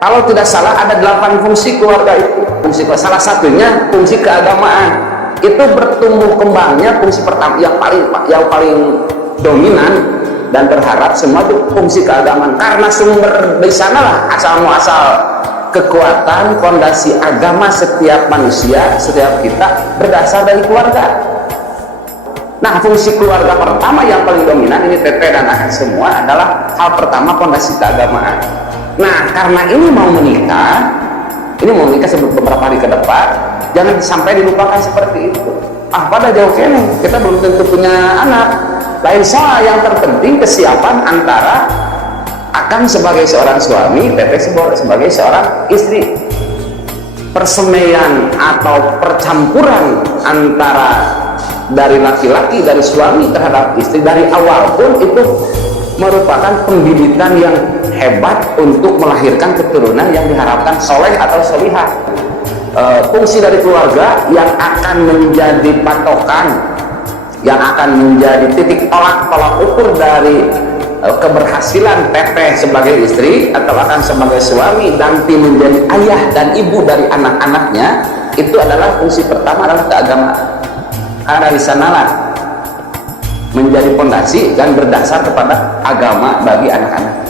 Kalau tidak salah ada 8 fungsi keluarga itu. Salah satunya fungsi keagamaan. Itu bertumbuh kembangnya fungsi pertama yang paling dominan dan berharap semua itu fungsi keagamaan. Karena sumber di sanalah asal muasal kekuatan fondasi agama setiap manusia, setiap kita berdasar dari keluarga. Nah, fungsi keluarga pertama yang paling dominan ini Teteh dan Akan semua adalah hal pertama fondasi keagamaan. Nah, karena ini mau menikah sebelum beberapa hari ke depan, jangan sampai dilupakan seperti itu. Pada jauh kene, kita belum tentu punya anak. Lain soal yang terpenting kesiapan antara Akan sebagai seorang suami, Teteh sebagai seorang istri. Persemaian atau percampuran antara dari laki-laki, dari suami terhadap istri dari awal pun itu merupakan pembibitan yang hebat untuk melahirkan keturunan yang diharapkan soleh atau solihah. Fungsi dari keluarga yang akan menjadi patokan, yang akan menjadi titik tolak ukur dari keberhasilan Teteh sebagai istri atau Akan sebagai suami nanti menjadi ayah dan ibu dari anak-anaknya, itu adalah fungsi pertama adalah keagamaan. Karena dari sanalah menjadi fondasi dan berdasar kepada agama bagi anak-anak.